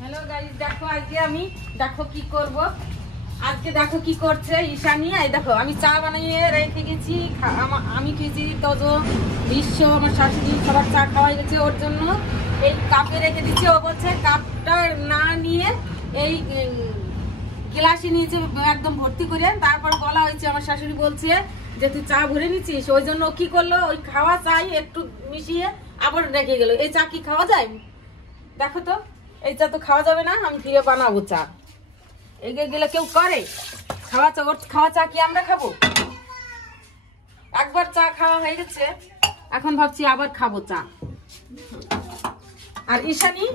Hello guys, দেখো আজকে আমি দেখো কি করব। আজকে দেখো কি করছে ঈশানী। এই দেখো আমি চা বানিয়ে রেখে গেছি। আমি খেয়েছি তজ বিশ্ব, আমার শাশুড়ি সবার চা খাওয়াই গেছে। ওর জন্য এই কাপে রেখে দিচ্ছি। ও বলছে কাপটা না নিয়ে এই গ্লাসে নিয়েছে একদম ভর্তি করে। তারপর বলা হয়েছে, আমার শাশুড়ি বলছে যে তুই চা ভরে নিচ্ছিস। ওই জন্য কি করলো, ওই খাওয়া চাই একটু মিশিয়ে আবার রেখে গেল। এই চা কি খাওয়া যায়? দেখো তো, এই চা তো খাওয়া যাবে না। আমি ফিরে বানাবো চা। এগিয়ে গেলে কেউ করে খাওয়া চা? ওর খাওয়া চা কি আমরা খাবো? একবার চা খাওয়া হয়ে গেছে, এখন ভাবছি আবার খাবো চা। আর ঈশানী,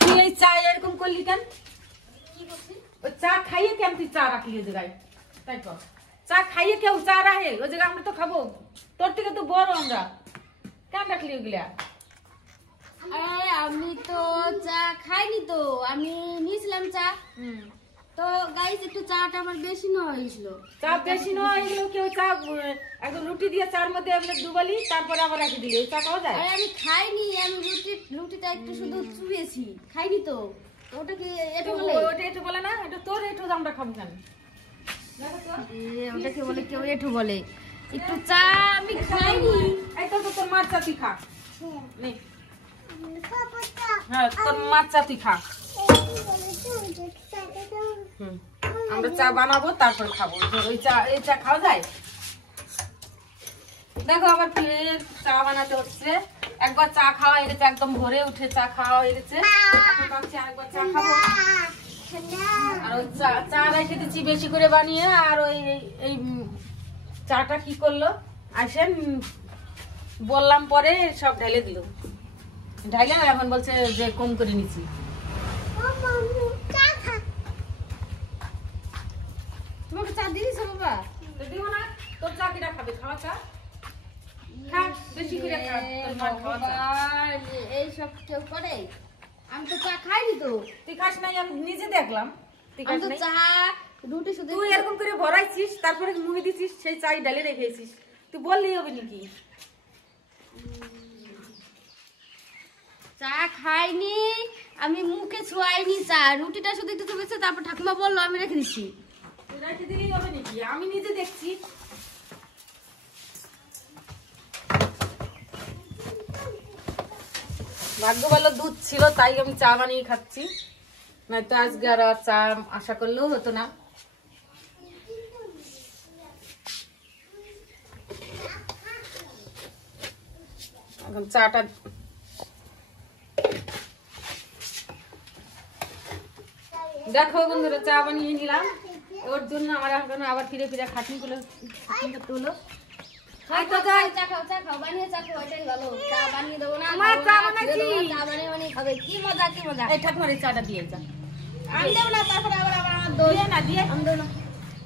তুই এই চা এরকম করলি কেন? ওই চা খাইয়ে কেন তুই চা রাখলি ওই জায়গায়? তাই তো, চা খাইয়ে কেউ চা রাখে ওই জায়গায়? আমরা তো খাবো, তোর থেকে তো বড় আমরা। কেন রাখলি ওগুলা? আমি তো চা খাইনি, তো আমি নিয়েছিলাম চা। তো গাইস একটু চাটা আমার বেশি নেওয়া হয়েছিল। চা বেশি নেওয়া হয়েছিল? কেউ চা একদম রুটি দিয়ে চার মধ্যে ডুবালি, তারপরে আবার রাখি দিলি, চা খাওয়া যায়? আমি খাইনি, আমি রুটিটা একটু শুধু চুবিয়েছি, খাইনি তো। ওটা কি এটা বলে? ওটা একটু বলে না, এটা তোর একটু আমরা খাবো কেন? ওটাকে বলে কেউ এঠু বলে। একটু চা আমি খাইনি। এই তো তোর মার চা তুই খা। হ্যাঁ, তোর মার চা তুই খা। আমরা চা বানাবো, তারপর খাবো। ওই চা, এই চা খাওয়া যায়? দেখো আবার ফিরে চা বানাতে হচ্ছে। একবার চা খাওয়া হয়ে গেছে, একদম ভরে উঠে চা খাওয়া হয়ে গেছে। এখন ভাবছি আরেকবার চা খাবো। আর ওই চা রেখে দিচ্ছি বেশি করে বানিয়ে। আর ওই এই চাটা কি করলো আসেন, বললাম পরে সব ঢেলে দিল। ঢাইলে এখন বলছে যে কম করে নিচ্ছি। তোমাকে চা দিয়েছো বাবা? দিব না, তোর চা কিটা খাবে? খাওয়া চা খা, বেশি করে খা। তোর মা খাওয়া চা এইসব কেউ করে? আমি তো চা খাইনি তো। তুই খাস নাই? আমি নিজে দেখলাম তুই খাস নাই। চা রুটি শুধু তুই এরকম করে ভরাইছিস, তারপরে মুড়ি দিছিস, সেই চাই ডালে রেখেছিস। তুই বললি হবে নাকি? চা খাইনি, আমি মুখে ছোঁয়াইনি চা। রুটিটা শুধু একটু চুপেছে, তারপর ঠাকুমা বললো আমি রেখে দিচ্ছি। তুই রেখে দিলেই হবে নাকি? আমি নিজে দেখছি। ভাগ্য ভালো দুধ ছিল, তাই আমি চা বানিয়ে খাচ্ছি। নয়তো আজকে আর চা আশা করলেও হতো না। এখন চাটা দেখো বন্ধুরা, চা বানিয়ে নিলাম। ওর জন্য আমার এখন আবার ফিরে ফিরে খাটনি করতে হলো। চা খাও, চা খাও, বানিয়ে চা খাও, এটাই ভালো। চা বানিয়ে দেবো না, আমার চা বানাইছি। চা বানিয়ে বানিয়ে খাবে, কি মজা, কি মজা। এই ঠাকুমার এই চাটা দিয়ে যা। আমি দেবো না, তারপরে আবার আমার দোষ। দিয়ে না, দিয়ে আমি দেবো না,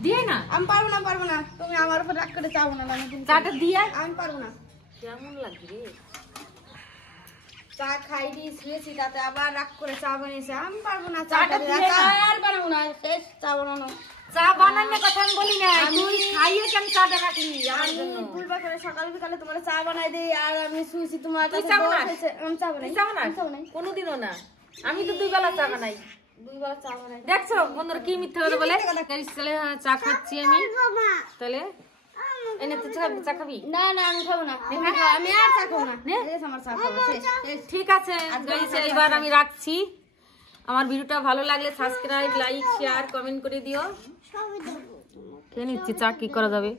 দিয়ে না। আমি পারবো না। তুমি আমার উপর রাগ করে চা বানানো, আমি কিন্তু চাটা দিয়ে আমি পারবো না। কেমন লাগে রে? চা খাইনি, শুয়েছি, তাতে আবার রাগ করে চা বানিয়েছে। আমি পারবো না, চাটা দিয়ে না। আর বানাবো না, শেষ চা বানানো। চা বানানোর কথা আমি বলি না, তুই খাইয়ে কেন চাটা রাখলি আমার আমি জন্য? ভুলবার করে সকালে বিকালে তোমার চা বানাই দিই, আর আমি শুয়েছি তোমার তুই কাছে চা বউ বানাস? হয়েছে, আমি চা বানাই। তুই চা বানাস? আমি চা বানাই, কোনোদিনও না। আমি তো 2 বেলা চা বানাই। 2 বার চা বানাই। দেখছো বন্ধুরা কি মিথ্যা কথা বলে? তাহলে চা খাচ্ছি আমি। তাহলে এনে তো চা খাবি? না আমি খাবো না, আমি আর চা খাবো না। শেষ আমার চা খাবো, শেষ। ঠিক আছে, এইবার আমি রাখছি। আমার ভিডিওটা ভালো লাগলে সাবস্ক্রাইব, লাইক, শেয়ার, কমেন্ট করে দিও। খেয়ে নিচ্ছি চা, কি করা যাবে।